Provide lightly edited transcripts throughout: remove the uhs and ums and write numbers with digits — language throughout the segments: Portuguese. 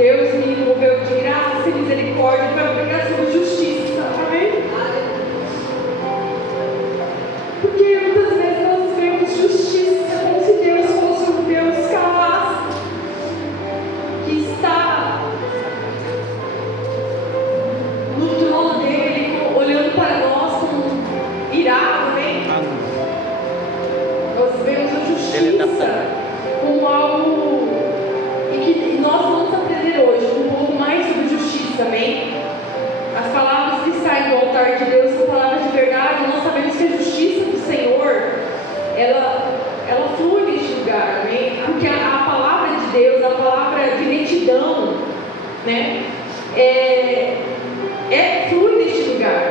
Deus me envolveu de graça e misericórdia para pregar sobre justiça. Amém? Porque muitas vezes nós vemos justiça como se Deus fosse um Deus capaz, que está no trono dele, olhando para nós como irado. Amém? Nós vemos a justiça como algo, e que nós vamos aprender hoje um pouco mais sobre justiça. Amém? As palavras que saem do altar de Deus são palavras de verdade. Nós sabemos que a justiça do Senhor, ela flui neste lugar. Amém? Porque a palavra de Deus, a palavra de retidão, né, flui neste lugar.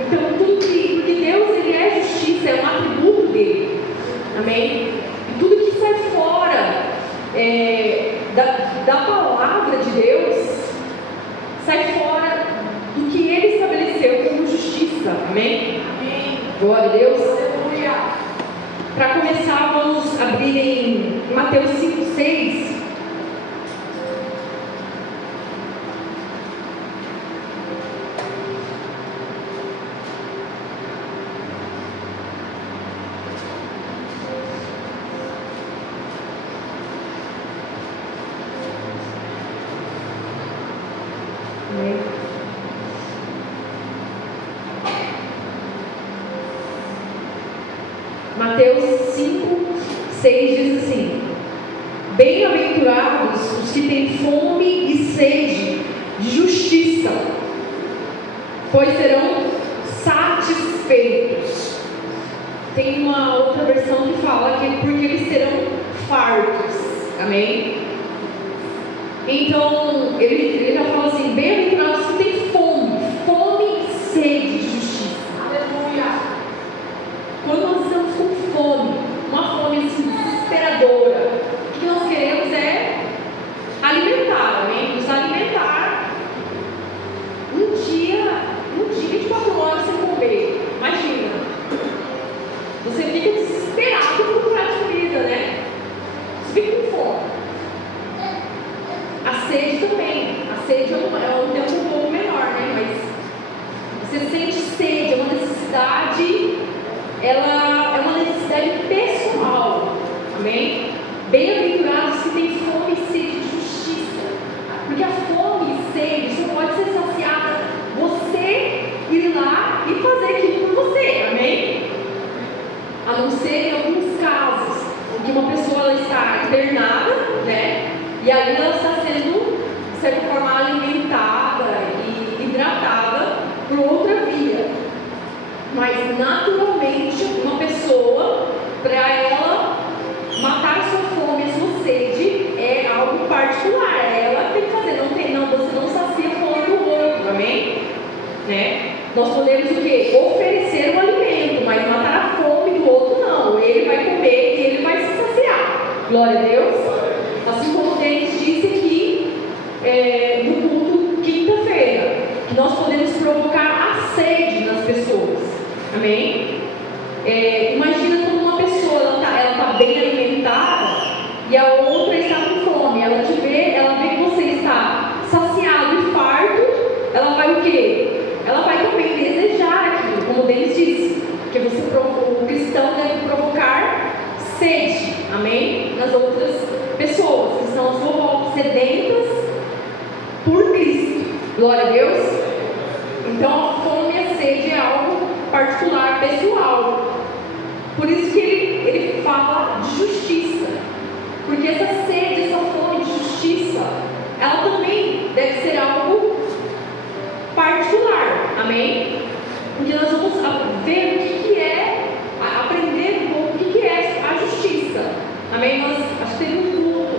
Então, porque Deus, ele é justiça, é um atributo dele. Amém? E tudo que sai fora da palavra de Deus sai fora do que ele estabeleceu como justiça. Amém? Amém. Glória a Deus. Aleluia. Para começar, vamos abrir em Mateus 5:6. Mateus 5:6 diz assim: bem-aventurados os que têm fome e sede de justiça, pois serão satisfeitos. Tem uma outra versão que fala que porque eles serão fartos. Amém? Então, ele já fala assim: bem-aventurados que têm fome e sede de justiça. Aleluia! Quando nós estamos com fome, uma fome assim, desesperadora, o que nós queremos é alimentar, amém? Nos alimentar. Um dia, 24 horas sem comer. Imagina, você fica desesperado por um prato de comida, né? Você fica com fome. A sede também. A sede é um tempo um pouco menor, né? Mas você sente sede, é uma necessidade. Ela é uma necessidade pessoal. Amém? Bem-aventurados que têm fome e sede de justiça. Porque a fome e sede só pode ser saciada você ir lá e fazer aquilo por você. Amém? A não ser em alguns casos em que uma pessoa ela está internada, né? E ali ela está sendo, de certa forma, alimentada e hidratada por outra via. Mas naturalmente uma pessoa, para ela matar a sua fome, a sua sede, é algo particular. Ela tem que fazer, você não sacia a fome do outro, amém? Né? Nós podemos o quê? Oferecer o alimento, mas matar a fome do outro não. Ele vai comer e ele vai se saciar. Glória a Deus. Assim como Denis disse aqui no culto quinta-feira, que nós podemos provocar a sede nas pessoas. Amém? Imagina quando uma pessoa ela tá bem alimentada e a outra está com fome. Ela vê que você está saciado e farto. Ela vai o quê? Ela vai também desejar aquilo, como Denis disse, que o cristão deve provocar sede. Amém? Nas outras pessoas que estão à sua volta, sedentas por Cristo. Glória a Deus. Então a fome e a sede é algo particular, pessoal. Por isso que ele fala de justiça. Porque essa sede, essa fome de justiça, ela também deve ser algo particular. Amém? Porque nós vamos ver o que é, aprender um pouco o que é a justiça. Amém? Acho que teve um culto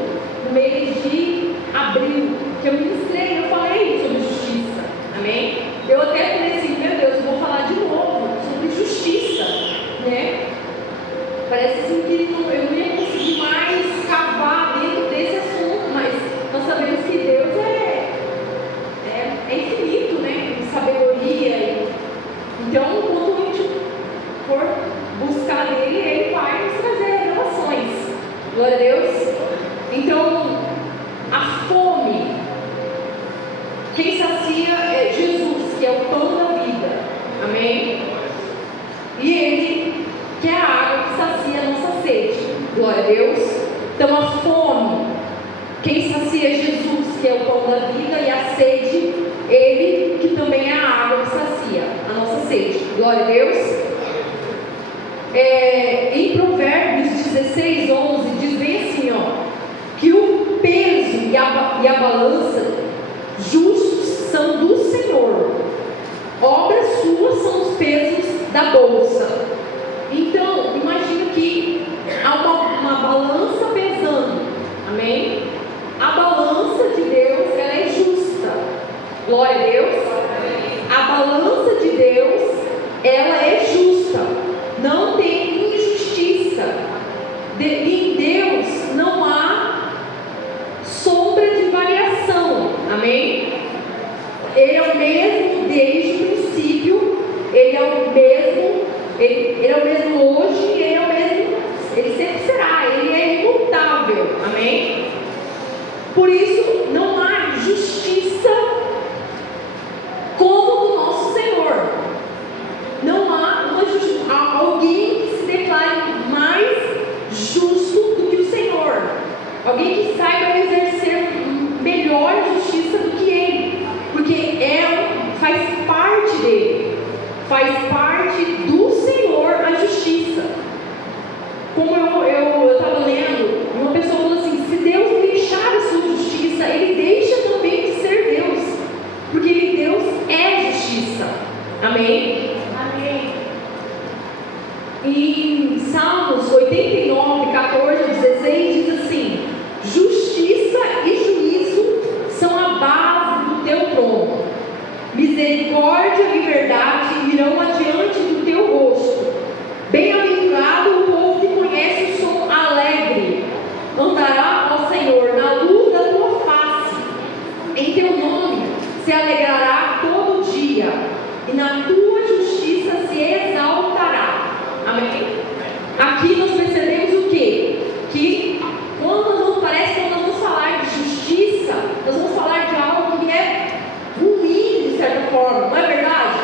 no mês de abril que eu ministrei, eu falei sobre justiça. Amém? Eu até falei assim: meu Deus, eu vou falar de novo sobre justiça, né? Parece assim que eu não ia conseguir mais cavar dentro desse assunto, mas nós sabemos que Deus é infinito, né? Em sabedoria. Então, quando a gente for buscar nele, ele vai nos trazer revelações. Glória a Deus. Então, a fome Glória a Deus. Então a fome, quem sacia é Jesus, que é o pão da vida, e a sede, Ele que também é a água que sacia a nossa sede. Glória a Deus. Em Provérbios 16, 11, diz bem assim, que o peso e a balança justos são do Senhor, obras suas são os pesos da bolsa. Então, imagino que há uma balança pesando, amém? A balança de Deus, ela é justa, glória a Deus. A balança de Deus, ela é justa, não tem injustiça. Em Deus não há sombra de variação, amém? Ele é o mesmo desde o princípio, Ele é o mesmo, ele é o mesmo hoje, Ele é o mesmo, Ele sempre será, Ele é imutável, amém? Por isso não há justiça como do nosso Senhor. Não há alguém que se declare mais justo do que o Senhor, alguém que saiba exercer melhor justiça do que Ele, porque faz parte dele, faz parte do Senhor a justiça. Como eu estava lendo, uma pessoa falou assim: se Deus deixar a sua justiça, Ele deixa também de ser Deus, porque Deus é justiça, amém? Amém. Em Salmos 89, 14 a 16 diz assim: justiça e juízo são a base do teu trono, misericórdia e verdade irão adiante do teu rosto. Bem-aventurado o povo que conhece o som alegre, andará ao Senhor na luz da tua face, em teu nome se alegrará todo dia, e na tua justiça se exaltará. Amém? Aqui nós percebemos o quê? Que parece que quando nós vamos falar de justiça, nós vamos falar de algo que é ruim de certa forma, não é verdade?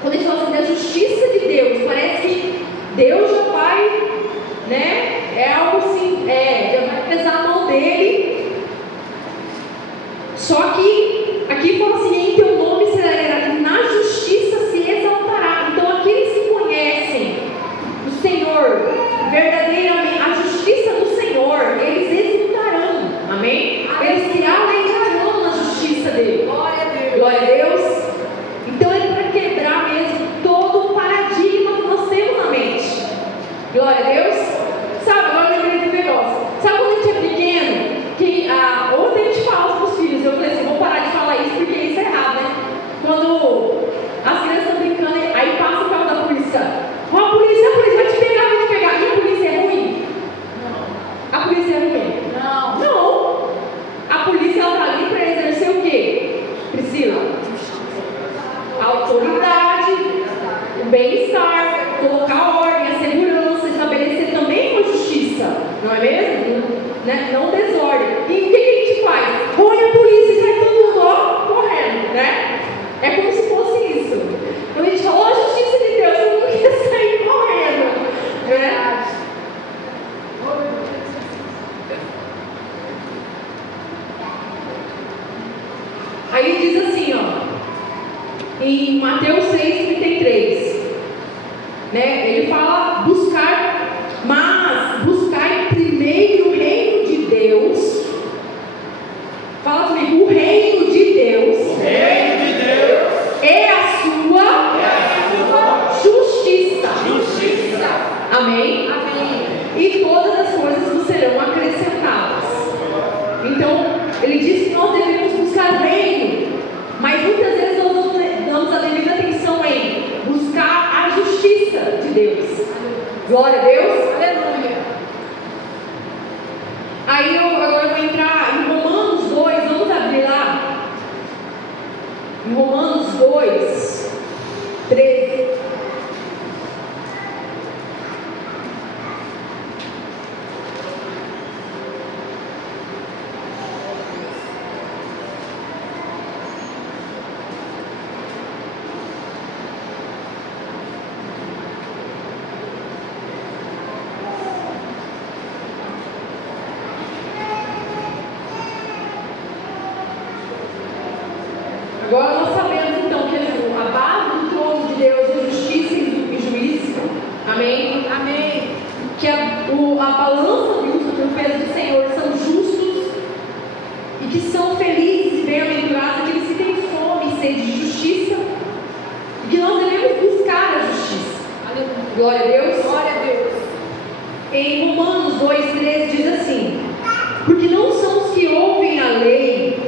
Quando a gente fala assim da justiça de Deus, parece que Deus já vai, né? É algo assim, já vai pesar a mão dele. Só que aqui fala assim: em teu nome se alegrará, e na justiça se exaltará. Então aqueles que conhecem o Senhor verdadeiramente, a justiça do Senhor, eles exultarão, amém? Eles se alegrarão na justiça dele. Glória a Deus. Glória a Deus. Então é para quebrar mesmo todo o paradigma que nós temos na mente. Glória a Deus. Sabe, agora eu lembrei do negócio. Sabe quando a gente é pequeno, ontem a gente fala para os filhos, eu falei assim: vou parar de falar isso porque isso é errado, né? Quando as crianças estão brincando, aí passa o carro da polícia. Ó, a polícia vai te pegar, vai te pegar. E a polícia é ruim? Não. A polícia é ruim? Não. Não. A polícia, ela está ali para exercer o quê, Priscila? A autoridade, o bem-estar, colocar a ordem, a segurança, estabelecer também uma justiça, não é mesmo? Né? Não desordem. E o que a gente faz? Olha a polícia e sai todo mundo correndo, né? É como se fosse isso. Então a gente fala: ó, a justiça de Deus, todo mundo quer sair correndo, né? Aí diz assim, em Mateus 6,33, né? Ele fala: buscar primeiro o reino de Deus. Fala comigo: o reino de Deus. O reino de Deus é a sua justiça. Amém? Amém. E todas as coisas nos serão acrescentadas. Então, ele diz que nós devemos buscar o reino, mas muitas vezes nós não damos a devida atenção em buscar a justiça de Deus. Glória a Deus. Aleluia. Aí agora eu vou entrar em Romanos 2, vamos abrir lá. Em Romanos 2, 13. a balança justa, o peso do Senhor, são justos e que são felizes e bem-aventurados aqueles que têm fome e sede de justiça, e que nós devemos buscar a justiça. Glória a Deus. Glória a Deus. Em Romanos 2,13 diz assim: porque não são os que ouvem a lei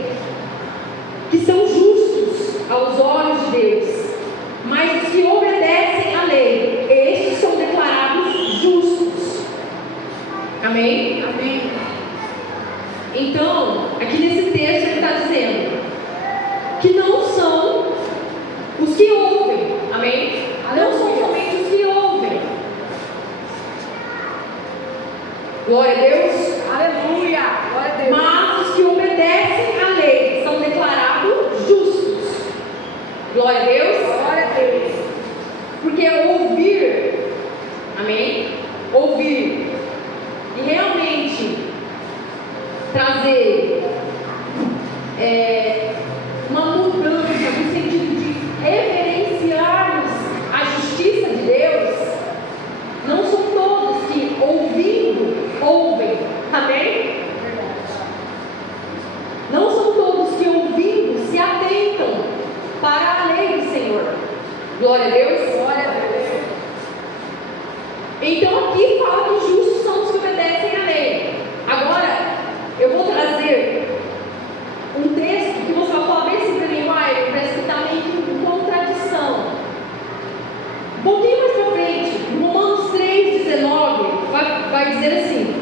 que são justos aos olhos de Deus, mas os que obedecem à lei, estes são declarados justos. Amém? Amém. Então, aqui nesse texto ele está dizendo que não são os que ouvem. Amém? Não são somente os que ouvem. Glória a Deus. Aleluia. Glória a Deus. Mas os que obedecem à lei são declarados justos. Glória a Deus. Glória a Deus. Porque ouvir, amém? Ouvir e realmente trazer uma mudança no sentido de reverenciarmos a justiça de Deus, não são todos que ouvindo, ouvem, amém? Não são todos que ouvindo se atentam para a lei do Senhor. Glória a Deus. Glória a Deus. Então aqui fala que justos são os que obedecem à lei. Agora, eu vou trazer um texto que você vai falar bem assim para mim, parece que está meio que em contradição. Um pouquinho mais para frente, em Romanos 3,19, vai dizer assim: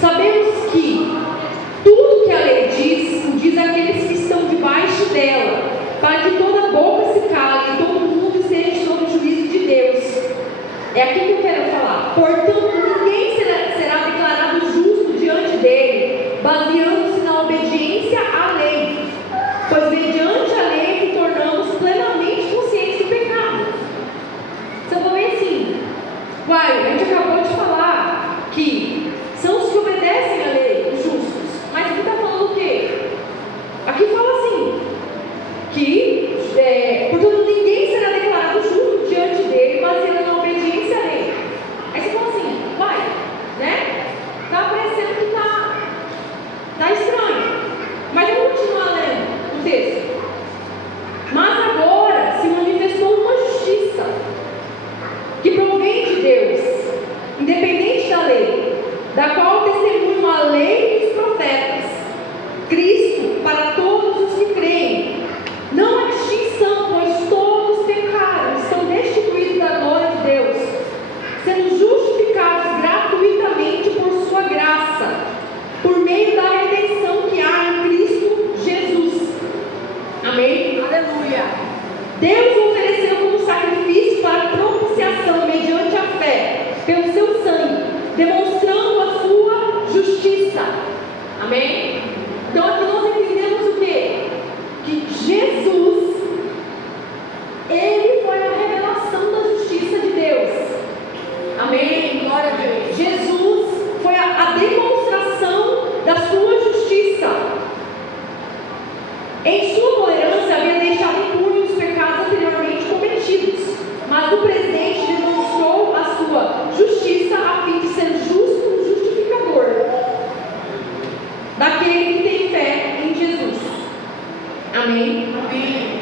sabemos que tudo que a lei diz, o diz àqueles que estão debaixo dela, para que toda boca se cale e todo mundo esteja sob o juízo de Deus. É aqui que eu quero falar. Portanto, ninguém será declarado justo diante dele, baseando-se na obediência à lei, pois mediante a lei é que tornamos plenamente conscientes do pecado. Você vai ver assim, a gente acabou de falar que são os que obedecem à lei, os justos, mas aqui está falando o quê? Aqui fala assim, que portanto ninguém será declarado justo diante dele, baseando na obediência à lei. Aí você fala assim, né? Está parecendo que está estranho. Mas eu vou continuar lendo o texto. Mas agora se manifestou uma justiça que provém de Deus, independente da lei, da qual testemunham a lei e os profetas, Cristo para todos os que creem. Não há distinção, pois todos pecaram, estão destituídos da glória de Deus, sendo justificados gratuitamente por sua graça, por meio da redenção que há em Cristo Jesus. Amém? Aleluia. Deus ofereceu como sacrifício para propiciação mediante a fé, pelo seu sangue, demonstrando a sua justiça. Amém? Então aqui nós entendemos o quê? Que Jesus, Ele foi a revelação da justiça de Deus. Amém? Glória a Deus. Jesus foi a demonstração da sua justiça. Em sua tolerância havia deixado impunes os pecados anteriormente cometidos, mas no presente demonstrou a sua justiça a fim de ser justo justificador daquele que tem fé em Jesus. Amém? Amém.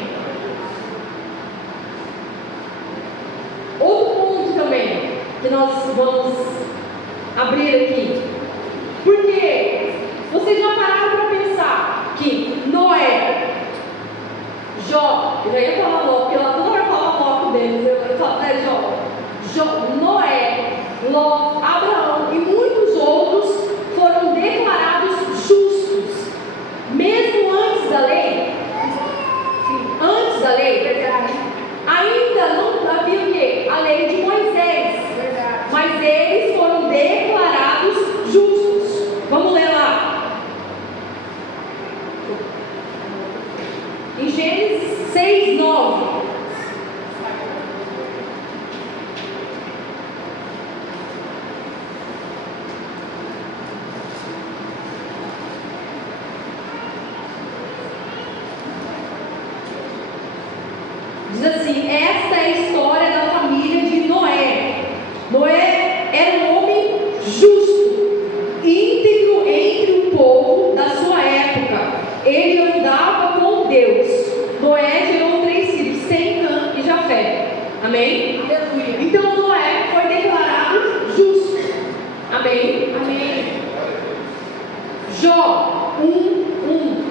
Outro ponto também que nós vamos abrir aqui, porque vocês já pararam para pensar que Noé, Jó, eu já ia falar Ló, porque lá toda hora fala Ló com deles, eu falo, Jó, Noé, Ló, Abraão e muitos outros foram declarados justos, mesmo antes da lei. Antes da lei, Verdade. ainda não havia o quê? A lei de Moisés. Verdade. Mas eles foram declarados justos. Vamos ler lá. Em Gênesis 6:9. Jó 1:1.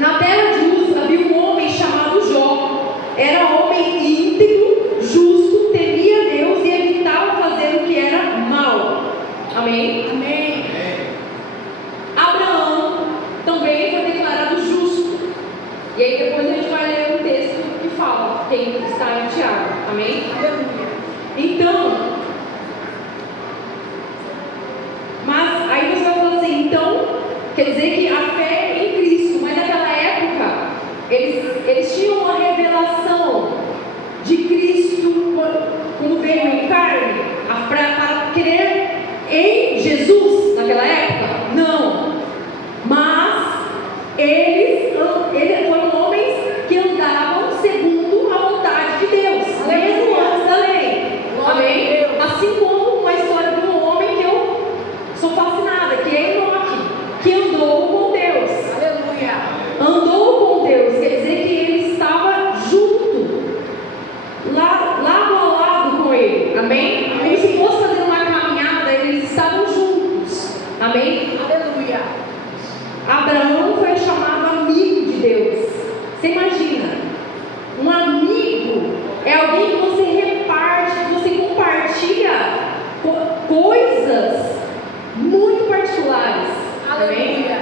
Na terra de Uz havia um homem chamado Jó. Era homem íntegro, justo, temia Deus e evitava fazer o que era mal. Amém? Amém. Abraão também foi declarado justo. E aí depois a gente vai ler um texto que fala quem está em Tiago. Amém? Aleluia. Então, mas aí você vai falar assim, então, quer dizer que a fé é em Cristo, mas naquela época, eles tinham uma revelação de Cristo como veio em carne, para crer em Jesus naquela época? Não, mas eles foram homens que andavam segundo a vontade de Deus, mesmo antes da lei. Amém? Assim como uma história de um homem que eu sou fascinada, que é Enoque, que andou com Deus. Aleluia. Andou com Deus, quer dizer que ele estava junto, lado a lado com ele. Amém? Como se fosse fazer uma caminhada, eles estavam juntos. Amém? Aleluia. Abraão foi chamado amigo de Deus. Você imagina? Um amigo é alguém que você reparte, que você compartilha coisas muito particulares. Amém? Aleluia.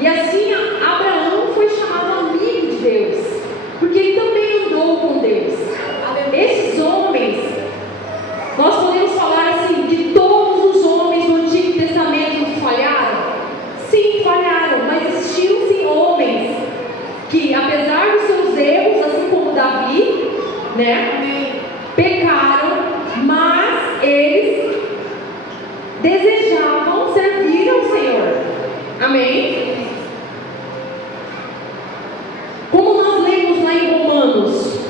E assim Abraão foi chamado amigo de Deus, porque ele também andou com Deus. Aleluia. Esses homens, nós podemos falar assim, que todos os homens do Antigo Testamento falharam? Sim, falharam, mas existiram sim homens que, apesar dos seus erros, assim como Davi, né, Amém. pecaram, mas eles desejavam servir ao Senhor. Amém? Como nós lemos lá em Romanos,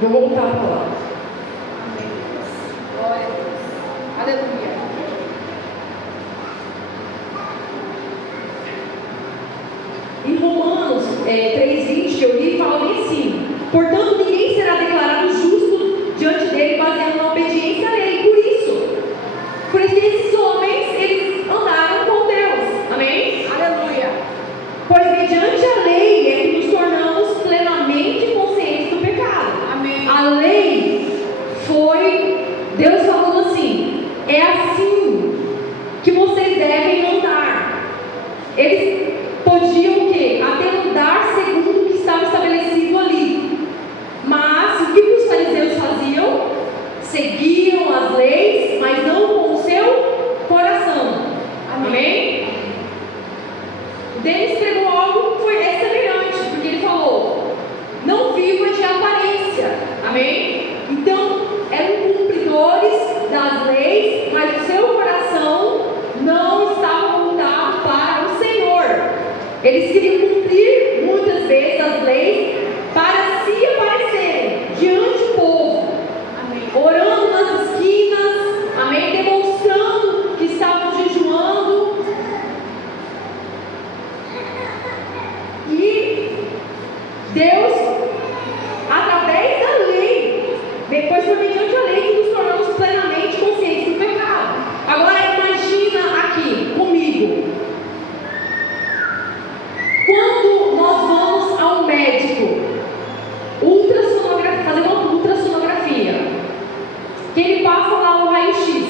vou voltar para lá. Amém. Glória a Deus. Aleluia. Em Romanos 3:20 que eu li, fala bem assim: portanto, ninguém será declarado justo diante dele baseado na obediência à lei. Por isso que esses homens, eles andaram com Deus. Amém? Aleluia. Pois mediante a lei é que nos tornamos plenamente conscientes do pecado. Amém. A lei foi Deus falando assim: é assim que vocês devem andar. Eles podiam o quê? Até andar segundo o que estava estabelecido ali. Mas o que os fariseus faziam? Seguiam as leis, mas não com o seu coração. Amém? Denis pregou algo que foi semelhante, porque ele falou: não viva de aparência. Amém? Então, eram cumpridores das leis, mas o seu coração não estava voltado para o Senhor. Eles queriam cumprir muitas vezes as leis para se aparecerem diante do povo. Amém. Orando nas esquinas, amém, demonstrando que estavam jejuando. E Deus, através da lei, depois foi mediante a lei que nos tornamos plenamente conscientes do pecado. Agora imagina aqui comigo, quando nós vamos ao médico, fazer uma ultrassonografia, que ele passa lá o raio-x,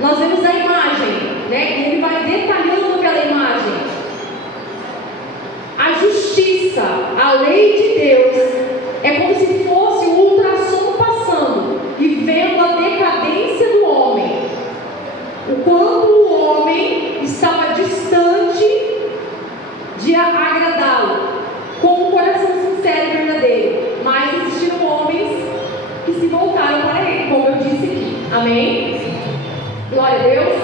nós vemos a imagem, né? E ele vai detalhando aquela imagem. A justiça, a lei de Deus, é como se fosse um ultrassom passando e vendo a decadência do homem, o quanto o homem estava distante de agradá-lo, com um coração sincero e verdadeiro. Mas existiram homens que se voltaram para ele, como eu disse aqui. Amém? Glória a Deus.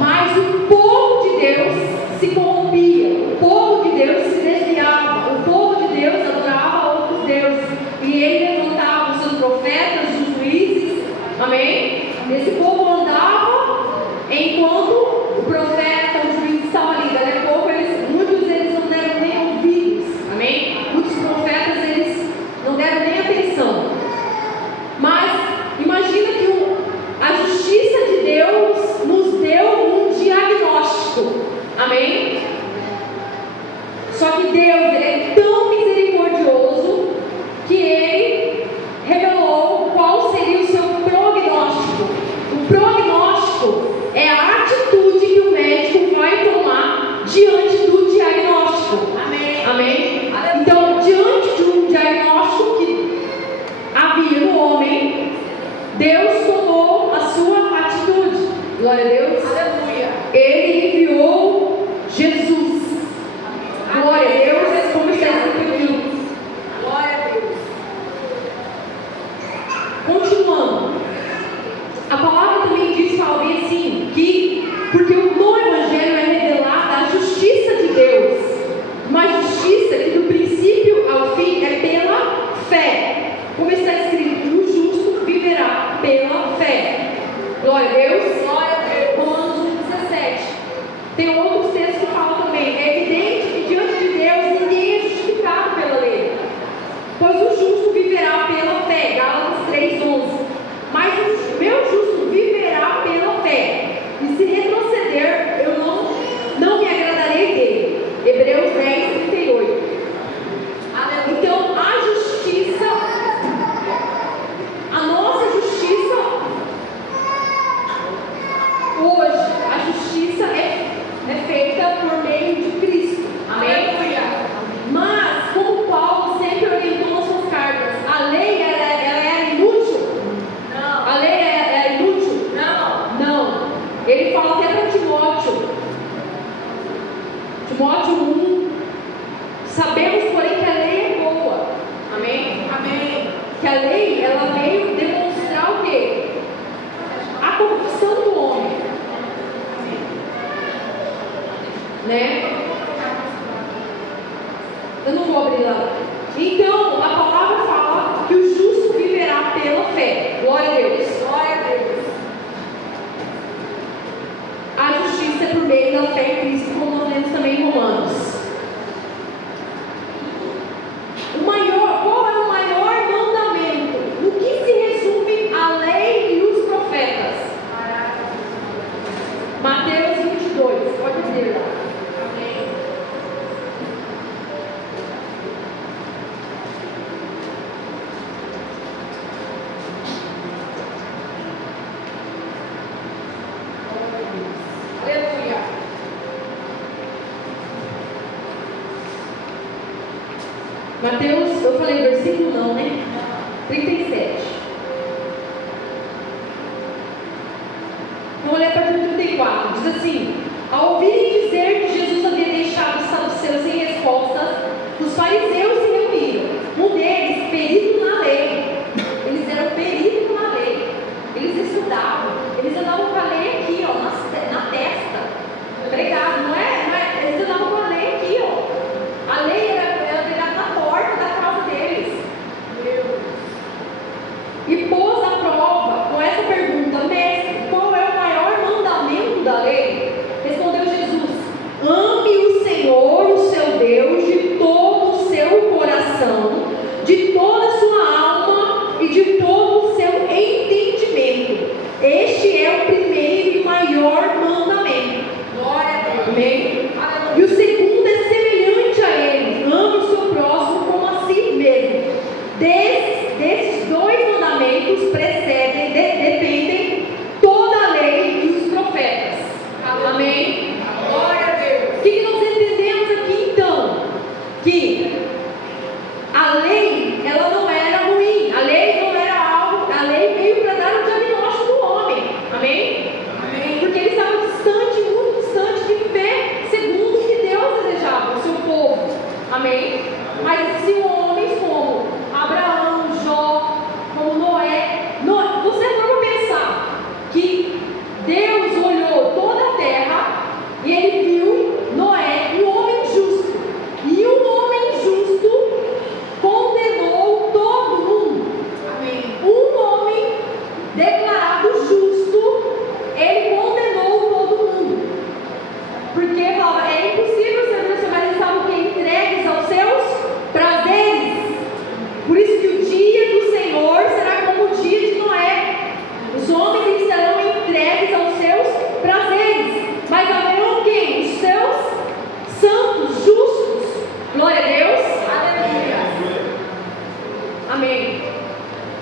Mas o povo de Deus se corrompia, o povo de Deus se desviava, o povo de Deus adorava outros deuses, e ele levantava os seus profetas, os juízes, Amém? Esse povo andava enquanto o profeta, o juiz estava ali. Daqui a pouco, muitos deles não deram nem ouvidos. Amém? Muitos profetas, eles não deram nem atenção. Mas imagina que a justiça de Deus nos deu um diagnóstico. Amém? Só que Deus, Ele é tão misericordioso que Ele revelou qual seria o seu prognóstico. O prognóstico é a atitude que o médico vai tomar diante do diagnóstico. Amém. Amém? Então, diante de um diagnóstico que havia no homem, Deus tomou a sua atitude. Glória a Deus. Aleluia. Ele enviou Jesus. Glória a Deus, como está escrito aqui. Glória a Deus. Continuando, a palavra também diz, fala bem assim, que porque no Evangelho é revelada a justiça de Deus, uma justiça que do princípio ao fim é pela fé, como está escrito, o justo viverá pela fé. Glória a Deus. Glória a Deus. Romanos 1,17. Tem outros textos que falam também, é evidente que diante de Deus ninguém é justificado pela lei, pois o justo viverá pela fé. Gálatas 3,11. Mas o meu justo viverá pela fé, e se retroceder, eu não me agradarei dele. Hebreus 10:38. Então, a justiça, a nossa justiça, hoje, a justiça é feita por meio de Cristo. Amém? Aleluia. Mas, como Paulo sempre orientou nas suas cartas, a lei ela era inútil? Não. A lei era inútil? Não. Não. Ele fala até para Timóteo. Timóteo 1. Sabemos, porém, que a lei é boa. Amém? Amém. Que a lei, ela veio demonstrar o quê? A corrupção do homem. Né? Eu não vou abrir lá. Então, a palavra fala que o justo viverá pela fé. Glória a Deus. Glória a Deus. A justiça é por meio da fé em Cristo, como nós lemos também em Romanos. Qual é o maior mandamento? No que se resume a lei e os profetas? Mateus 22, pode ler lá. Amém. Aleluia. Mateus, eu falei versículo não, né? 37. Vamos ler a partir do 34. Diz assim: ao ouvirem dizer que Jesus havia deixado os saduceus sem respostas, os fariseus se reuniram. Um deles, perito na lei. Eles eram peritos na lei. Eles estudavam. Eles andavam com a lei aqui, ó, na testa. Pregado, não é? Eles andavam com a lei aqui, ó. A lei era pregada na porta da casa deles. E pôs à prova com essa pergunta: mestre, qual é o maior mandamento da lei? Respondeu Jesus: ame o Senhor, o seu Deus, de todo o seu coração, de toda a sua alma e de todo o seu entendimento. Este é o primeiro e maior mandamento. Glória a Deus. Amém? E o segundo é semelhante a ele: ame o seu próximo como a si mesmo. Desses dois mandamentos dependem toda a lei e os profetas. Amém? Glória a Deus. O que nós entendemos aqui então? Que a lei, ela não era ruim. A lei não era algo. A lei veio para dar um diagnóstico do homem. Amém? Amém. Porque ele estava distante, muito distante de viver segundo o que Deus desejava, o seu povo. Amém? Mas se homens como Abraão, Jó, como Noé,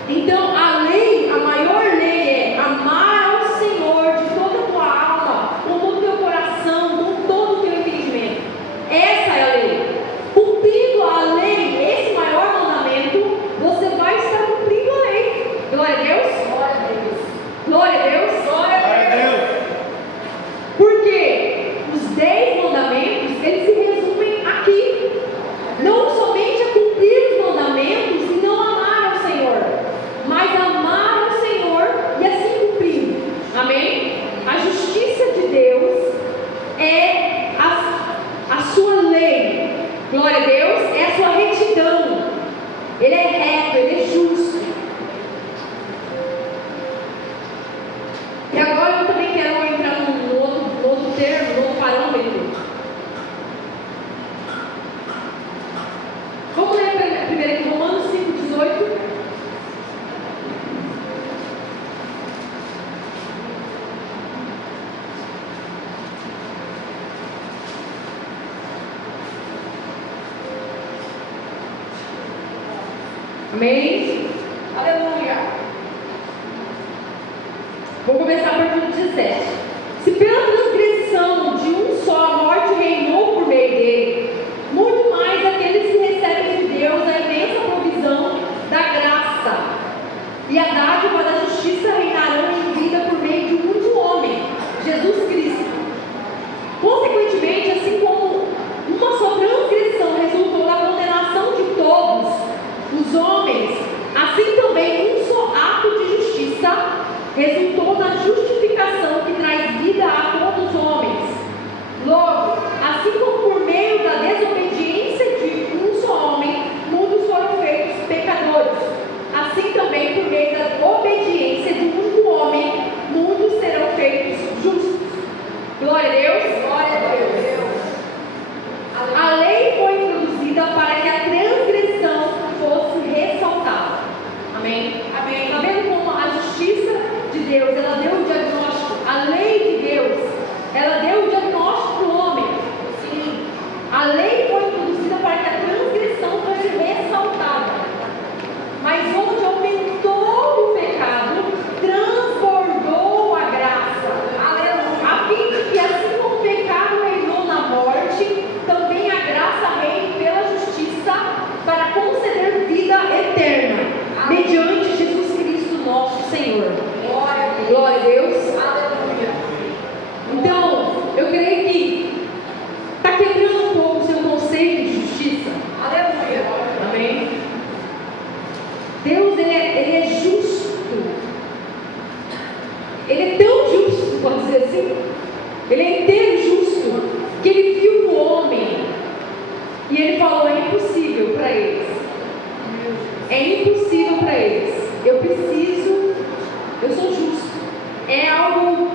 Então, a lei, a maior lei é amar ao Senhor de toda a tua alma, com todo o teu coração, com todo o teu entendimento. Essa é a lei. Cumprindo a lei, esse maior mandamento, você vai estar cumprindo a lei. Glória a Deus. Glória a Deus. Glória a Deus. Glória a Deus. Porque os 10 mandamentos, eles se resumem aqui. Não somente a cumprir os mandamentos e não amar ao Senhor, mas amar ao Senhor e assim cumprir. Amém? A justiça de Deus é a sua lei. Glória a Deus. É a sua retidão. Ele é reto, ele é justo. E agora eu também quero entrar no outro termo, no outro parâmetro. Vamos ler primeiro aqui Romanos 5,18. Amém? Aleluia. Vou começar a partir do 17. Se pela transgressão de um só a morte reinou por meio dele, muito mais aqueles que recebem de Deus a imensa provisão da graça e a dádiva da justiça reinarão em vida por meio de um único homem, Jesus Cristo. Consequentemente, assim como uma só transgressão resultou na condenação de todos os homens, assim também um só ato de justiça resultou na justificação que traz vida a todos os homens. Logo, assim como por meio da desobediência de um só homem, muitos foram feitos pecadores, assim também por meio da obediência de um único homem, muitos serão feitos justos. Glória a Deus. Glória a Deus. A lei foi introduzida para que a transgressão fosse ressaltada. Amém? Amém. Está vendo como a justiça de Deus, ela deu o diagnóstico? A lei de Deus, ela deu o diagnóstico para o homem. Sim. A lei foi introduzida para que a transgressão fosse ressaltada. Mas onde aumentou o pecado, transbordou a graça. Aleluia. A fim de que, assim como o pecado reinou na morte, também a graça reine pela justiça para conceder vida eterna, mediante Jesus Cristo nosso Senhor. Glória a Deus. Glória a Deus. Aleluia. Então, eu creio que está quebrando um pouco o seu conceito de justiça. Aleluia. Amém? Deus, ele é justo. Ele é tão justo, pode dizer assim. Ele é inteiro justo, que ele viu o homem e ele falou: é impossível para eles. É impossível para eles. Eu sou justo. É algo,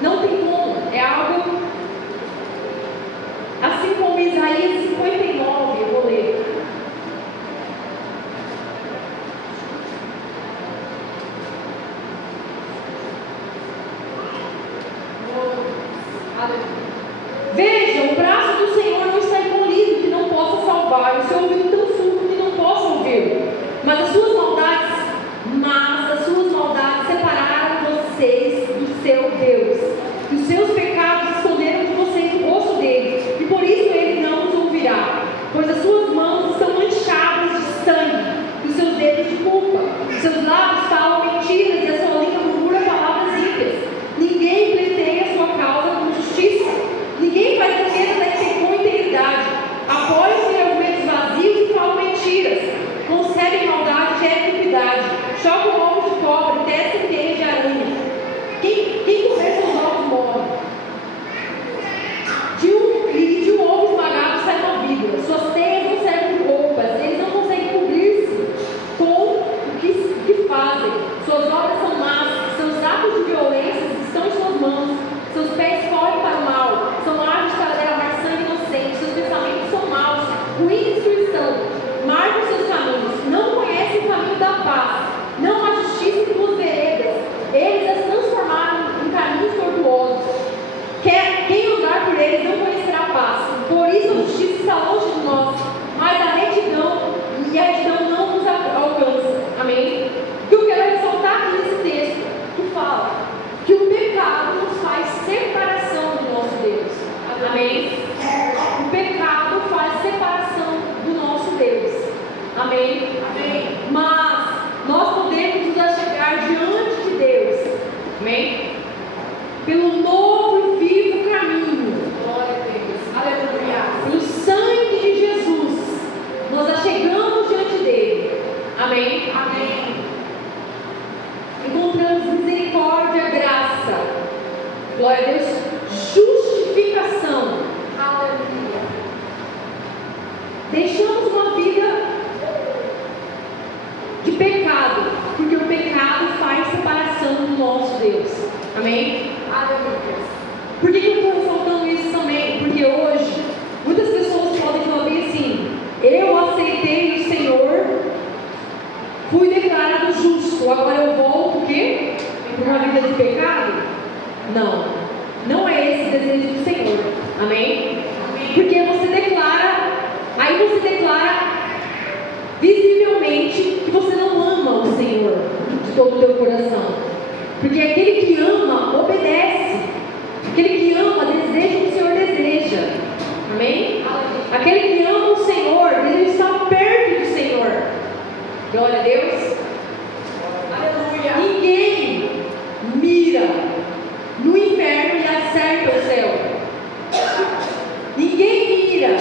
não tem como. É algo, assim como Isaías 59, eu vou ler. Veja, o braço do Senhor não está encolhido que não possa salvar, o seu ouvido tão surdo que não possa ouvir. Mas as suas maldades separaram vocês do seu Deus. E os seus pecados esconderam de vocês o rosto dele, e por isso ele não os ouvirá. Pois as suas mãos estão manchadas de sangue, e os seus dedos de culpa. Os seus lábios falam mentiras, e a sua língua murmura palavras ímpias. Ninguém pleiteia a sua causa com justiça. Ninguém faz defesa com integridade. Apoiam-se em argumentos vazios e falam mentiras. Concebem maldade de equidade. Chocam ovos de cobra e testem teias de aranha. Quem comer seus ovos morre. De um ovo esmagado sai uma víbora. Suas teias não servem de roupas. Eles não conseguem cobrir-se com o que fazem. Glória a Deus. Justificação. Aleluia. Deixamos uma vida de pecado, porque o pecado faz separação do nosso Deus. Amém? Aleluia. Por que eu estou ressaltando isso também? Porque hoje, muitas pessoas podem falar bem assim: eu aceitei o Senhor, fui declarado justo, agora eu volto o quê? Para uma vida de pecado? Não, não é esse o desejo do Senhor. Amém? Porque você declara, aí você declara visivelmente que você não ama o Senhor de todo o teu coração. Porque aquele que ama, obedece. Aquele que ama, deseja o que o Senhor deseja. Amém? Aquele que ama o Senhor, deseja estar perto do Senhor. Glória a Deus. Aleluia. Ninguém mira no inferno e acerta o céu. Ninguém mira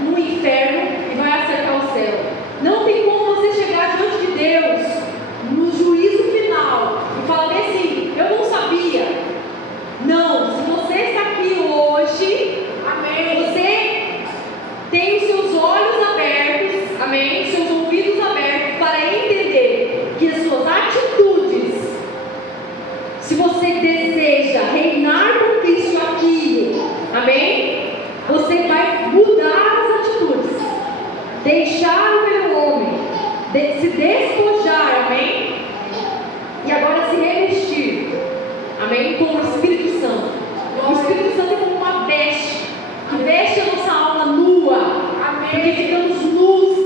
no inferno e vai acertar o céu. Não tem como você chegar diante de Deus no juízo final e falar bem assim: eu não sabia. Não, se você está aqui hoje, Amém. você tem os seus olhos abertos, amém? Seus ouvidos abertos para entender que as suas atitudes, se você deseja reinar com Cristo aqui, amém? Você vai mudar as atitudes, deixar o velho homem, se despojar, amém? E agora se revestir, amém? Com o Espírito Santo. O Espírito Santo é como uma veste, que veste a nossa alma nua, porque ficamos nus.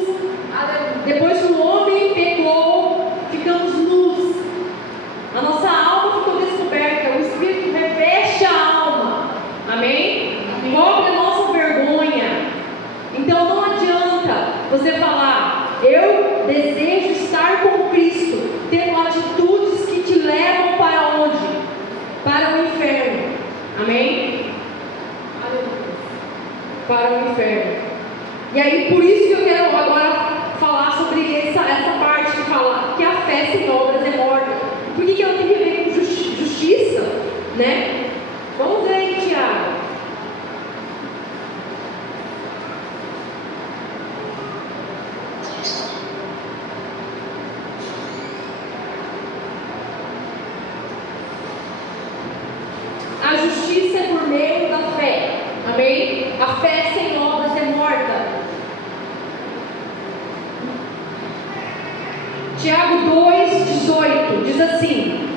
Depois que o homem pecou, ficamos nus. A nossa alma ficou descoberta, o Espírito reveste a alma, amém? Cobre a nossa vergonha. Então não adianta você falar: eu desejo estar com Cristo, tendo atitudes que te levam para onde? Para o inferno. Amém? Para o inferno. E aí, por isso que eu quero agora falar sobre essa parte que fala que a fé sem obras é morta. Por que ela tem que ver com justiça? Né? Vamos ver aí, Tiago. A justiça é por meio da fé. Amém? A fé sem obras é morta. Tiago 2,18 diz assim: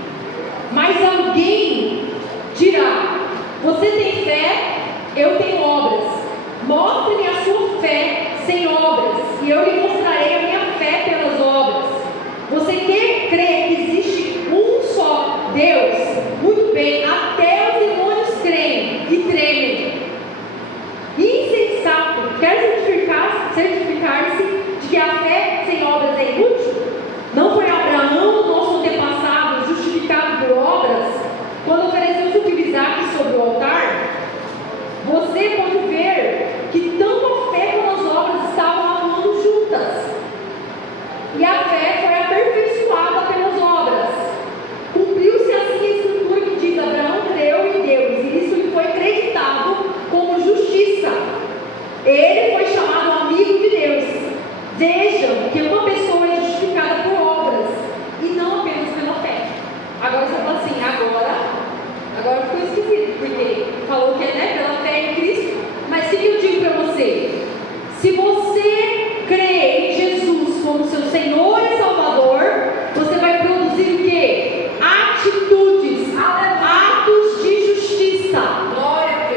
mas alguém dirá: você tem fé, eu tenho obras. Mostre-me a sua fé sem obras, e eu lhe mostrarei a minha fé pelas obras. Você crê que existe um só Deus? Muito bem, até os demônios creem e tremem. Insensato, quer certificar-se de que a fé sem obras é inútil? Não foi Abraão, nosso antepassado, justificado por obras, quando ofereceu seu filho Isaque sobre o altar? Você pode ver que tanto a fé como as obras estavam atuando juntas. E a fé foi aperfeiçoada pelas obras. Cumpriu-se assim a escritura que diz: Abraão creu em Deus, e isso lhe foi acreditado como justiça. Ele foi chamado amigo de Deus. Vejam que uma pessoa é justificada por obras e não apenas pela fé. Agora você fala assim: agora ficou esquisito, porque falou que é, né, pela fé em Cristo. Mas o que eu digo para você? Se você crê em Jesus como seu Senhor e Salvador, você vai produzir o quê? Atitudes, atos de justiça.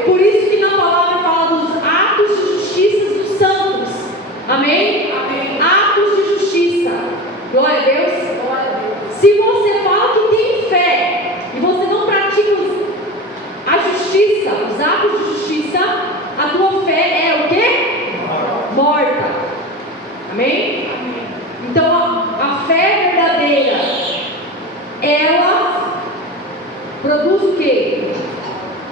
Por isso que na palavra fala dos atos de justiça dos santos. Amém? Amém. Atos de justiça. Glória a Deus. Se você fala que tem fé e você não pratica a justiça, os atos de justiça, a tua fé é o quê? Morta. Amém? Então a fé verdadeira, ela produz o quê?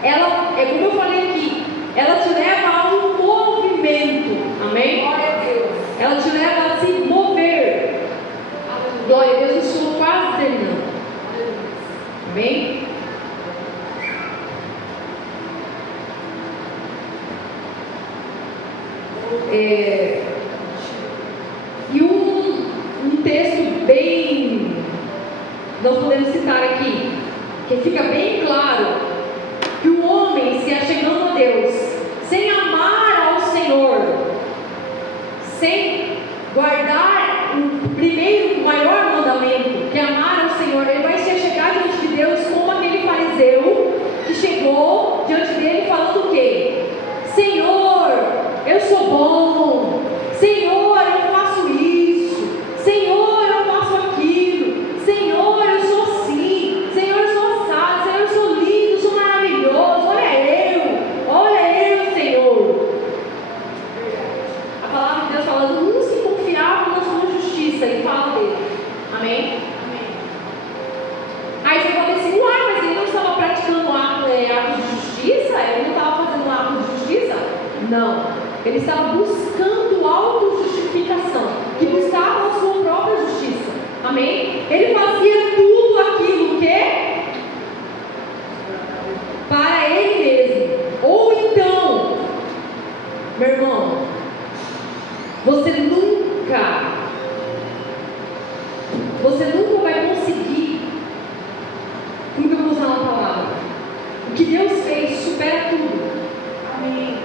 Ela, é como eu falei aqui, ela te leva a um movimento. Amém? Glória a Deus. Ela te leva a se mover. Glória a Deus, eu estou quase terminando. Amém? E um texto bem, nós podemos citar aqui, que fica bem claro que o homem se achegando a Deus, sem amar ao Senhor, sem guardar o maior mandamento, que é amar ao Senhor, ele vai se achegar diante de Deus como aquele fariseu que chegou diante dele falando o quê? Senhor, eu sou bom, Senhor, eu faço isso, Senhor, eu faço aquilo, Senhor, eu sou assim, Senhor, eu sou assado, Senhor, eu sou lindo, sou maravilhoso, olha eu, Senhor. A palavra de Deus falando, não se confiava na sua justiça, e fala dele, amém? Aí você pode dizer, uai, mas ele não estava praticando atos de justiça? Ele não estava fazendo atos de justiça? Não, ele estava buscando autojustificação, que buscava a sua própria justiça, amém? Ele fazia tudo aquilo que para ele mesmo. Ou então, meu irmão, você nunca vai conseguir, como que eu vou usar uma palavra? O que Deus fez supera tudo. Amém.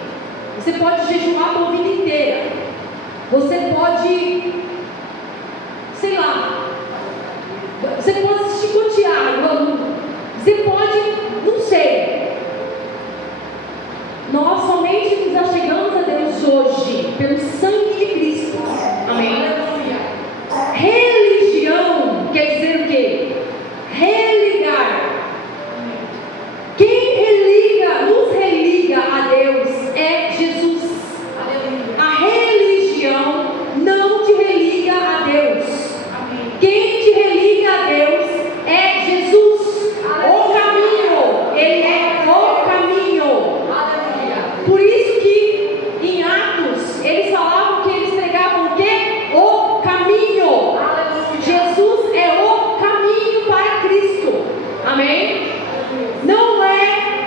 Você pode jejuar a tua vida inteira. Você pode, sei lá, você pode se chicotear. Você pode, não sei. Nós somente nos achegamos a Deus hoje pelo sangue de Cristo. Amém? Religião quer dizer o quê? Religar. Quem nos religa a Deus é Jesus. A religião não te religa a Deus. Quem te religa a Deus é Jesus. O caminho. Ele é o caminho. Por isso que em Atos eles falavam que eles pregavam o quê? O caminho. Jesus é o caminho para Cristo. Amém? Não é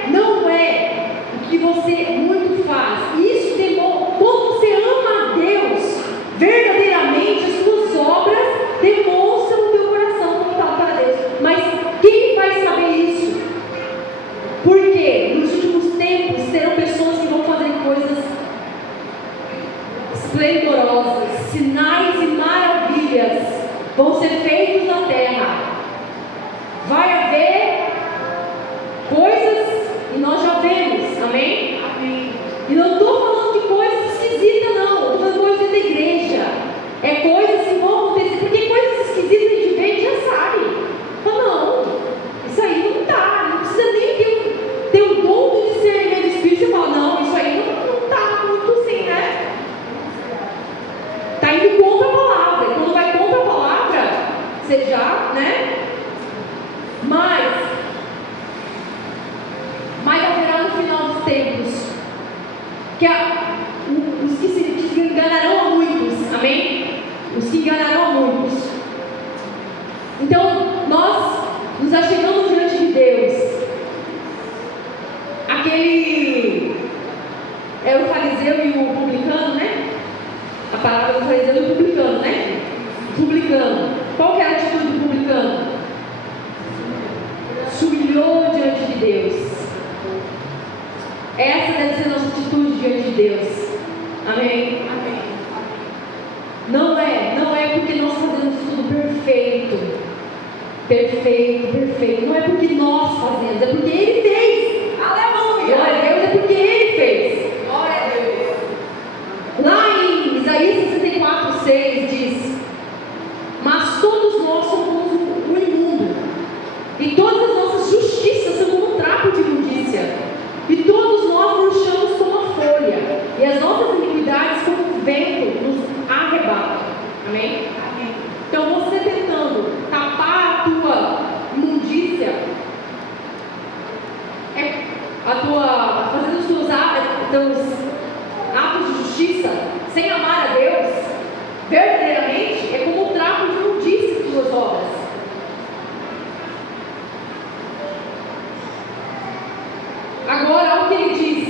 o que você muito faz. Isso demonstra, quando você ama a Deus, verdadeiramente as suas obras demonstram o teu coração voltado para Deus. Mas quem vai saber isso? Porque nos últimos tempos serão pessoas que vão fazer coisas esplendorosas, sinais e maravilhas vão ser feitos na terra. Vai haver coisas, e nós já vemos, amém? E não estou falando de coisas esquisitas, não. Estou falando de coisas da igreja. É coisas que vão acontecer, porque coisas esquisitas a gente vê e já sabe. Mas não, isso aí não está. Não precisa nem ter o dom do discernimento do Espírito e falar, não, isso aí não está muito assim, né? Está indo contra a palavra. E quando vai contra a palavra, você já, né? Mas haverá no final dos tempos que os que se enganarão a muitos, amém? Os que enganarão a muitos. Então, nós nos achegamos diante de Deus. Aquele é o fariseu e o publicano, né? A palavra do fariseu e o publicano, né? Publicano. Qual que era a atitude do publicano? Se humilhou diante de Deus. Essa deve ser a nossa atitude diante de Deus. Amém? Amém. Não é porque nós fazemos tudo perfeito. Não é porque nós fazemos, é porque Ele fez. Aleluia! Glória a Deus, é porque Ele fez. Glória a Deus. Lá em Isaías 64:6 diz: mas todos nós somos um imundo, e todas as nossas justiças são como um trapo de imundícia. E todos nós murchamos como a folha, e as nossas iniquidades como o vento nos arrebata. Amém? Amém. Então você tentando tapar a tua imundícia, fazendo os teus atos de justiça, sem amar a Deus, verdadeiramente é como um trapo de imundícia de tuas obras. Agora, olha o que ele diz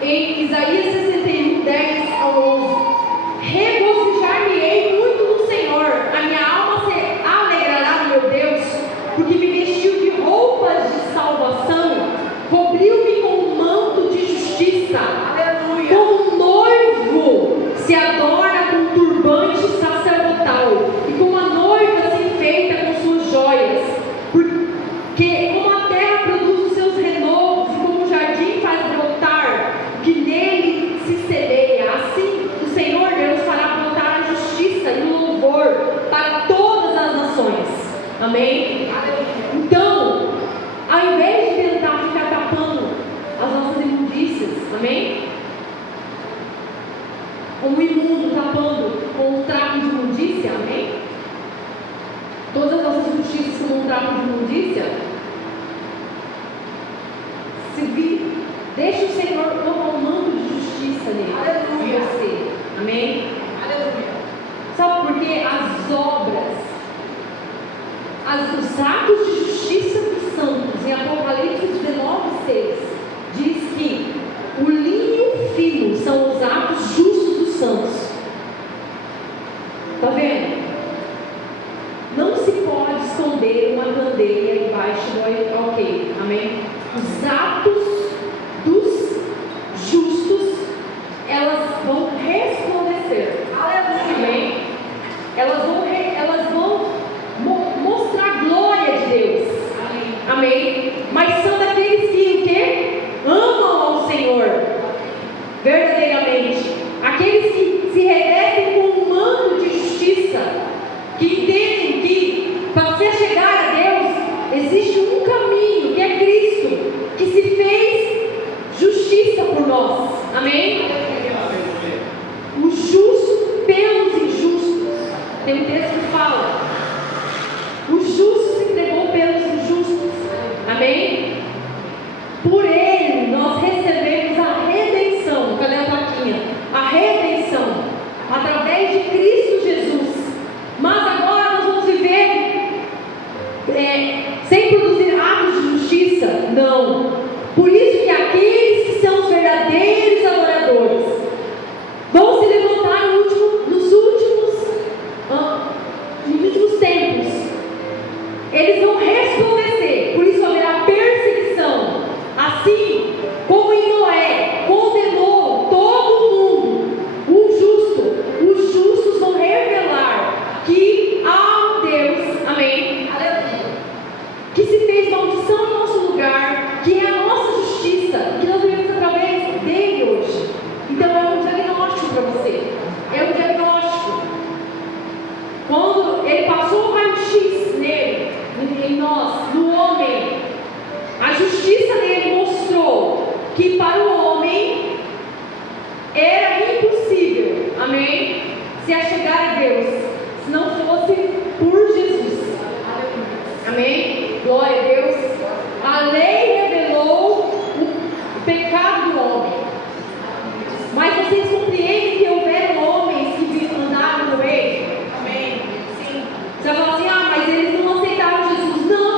em Isaías 61:10. 10 ao 11. Regozijar-me-ei muito no Senhor, a minha alma se alegrará no meu Deus, porque me vestiu de roupas de salvação, cobriu-me com um manto de justiça. Aleluia. Como um noivo se adorna com um turbante sacerdotal, e como a noiva se enfeita com suas joias, porque como a terra produz os seus renovos, e como o jardim faz brotar o que nele se semeia, assim o Senhor Deus fará brotar a justiça e o louvor para todas as nações. Amém? Então, ao invés de tentar ficar tapando as nossas imundícias, amém? Como o imundo tapando com um trapo de imundícia, amém? Todas as nossas justiças como um trapo de imundícia. Deixa o Senhor colocar um manto de justiça nele. Aleluia. Em você, amém? Aleluia. Sabe por quê? As obras, os atos de justiça dos santos, em Apocalipse 19:6, diz que o linho fino são os atos justos dos santos. Está vendo? Não se pode esconder uma candeia debaixo do alqueire, amém? Os atos dos justos, elas vão resplandecer. Aleluia. Amém? Elas vão mostrar a glória de Deus. Amém? Mas são daqueles que o quê? Amam ao Senhor verdadeiramente. Aqueles que se revestem com um manto de justiça, que entendem que para você chegar a Deus existe um caminho, que é Cristo, que se fez justiça por nós. Amém? O justo pelos injustos. Tem um texto que fala: o justo se entregou pelos injustos. Amém? Por ele nós recebemos a redenção. Cadê a plaquinha? A redenção através de Cristo Jesus. Mas agora nós vamos viver sem produzir atos de justiça? Não. Por isso que aqueles que são os verdadeiros adoradores vão se levantar nos últimos tempos. Eles vão resplandecer. Por isso haverá perseguição. Assim como em Noé condenou todo mundo, os justos vão revelar que há um Deus, amém, que se fez maldição no nosso lugar, que é a nossa justiça, que nós vivemos através dele hoje. Então é um diagnóstico para você. É um diagnóstico. Quando ele passou o raio-x nele, em nós, no homem, a justiça dele mostrou que para o homem era impossível, amém, se achegar a Deus, se não fosse por Jesus. Amém? Glória a Deus. A lei revelou o pecado do homem. Mas vocês compreendem que houveram homens que andaram no meio? Amém. Sim. Você vai falar assim: mas eles não aceitaram Jesus. Não.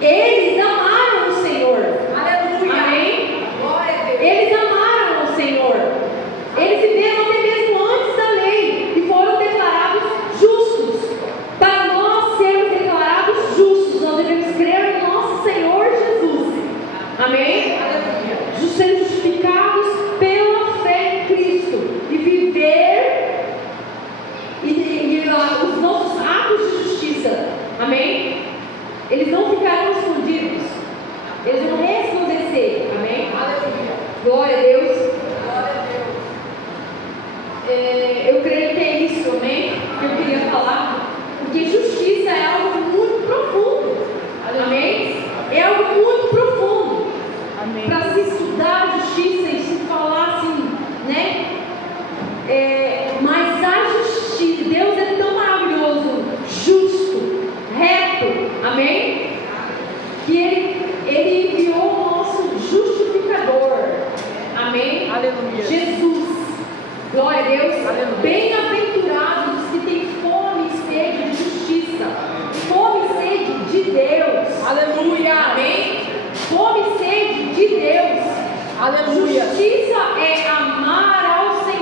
Eles amaram o Senhor. Aleluia. Amém? Glória a Deus. Eles amaram o Senhor. Eles viveram até mesmo antes da lei e foram declarados justos. Para nós sermos declarados justos, nós devemos crer no nosso Senhor Jesus. Amém? Aleluia. Sendo justificados pela fé em Cristo e viver os nossos atos de justiça. Amém? Eles não ficarão escondidos. Eles vão resplandecer. Amém? Aleluia. Glória a Deus. Glória a Deus. Eu creio que é isso, amém? Que eu queria falar. Porque justiça é algo muito profundo. Amém? É algo muito profundo. Para se estudar a justiça e se falar assim, né? Mas a justiça, Deus é tão maravilhoso, justo, reto, amém? Que Ele enviou o nosso justificador, amém? Aleluia. Jesus, glória a Deus. Aleluia. Bem-aventurados os que têm fome e sede de justiça, fome e sede de Deus, Aleluia. amém? Fome e sede de Deus. Aleluia. Justiça é amar ao Senhor.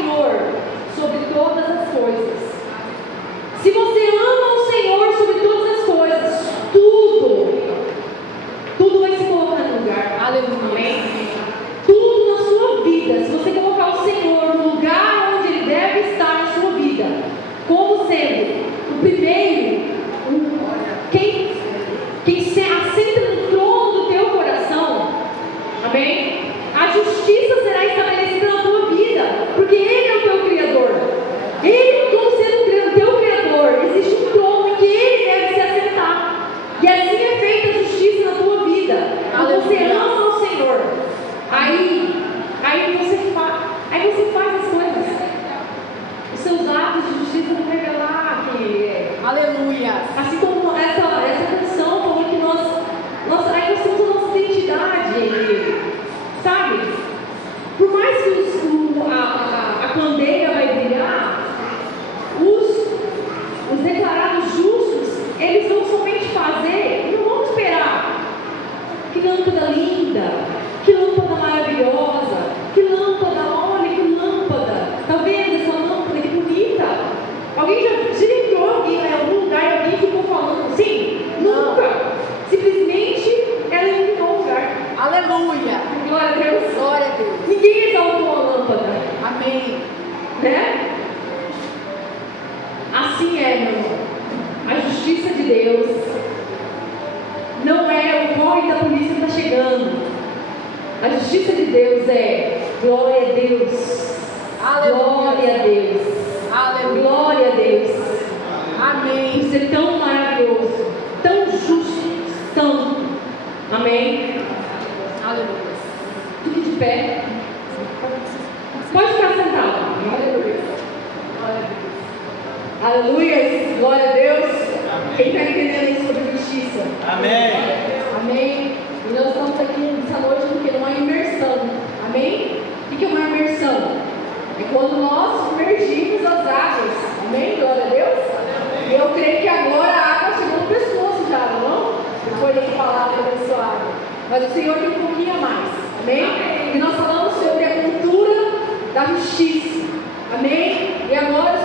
herói da polícia está chegando. A justiça de Deus é glória a Deus. Glória a Deus. Aleluia. Glória a Deus. Amém. Por ser tão maravilhoso, tão justo, santo. Amém? Aleluia. Fique de pé. Pode ficar sentado. Aleluia. Aleluia. Glória a Deus. Quem está entendendo isso sobre justiça? Amém. Amém? E nós estamos aqui essa noite porque é uma imersão. Amém? O que é uma imersão? É quando nós submergimos as águas. Amém? Glória a Deus. E eu creio que agora a água chegou no pescoço já, não? Depois dessa palavra abençoada. Mas o Senhor tem um pouquinho a mais. Amém? E nós falamos sobre a cultura da justiça. Amém? E agora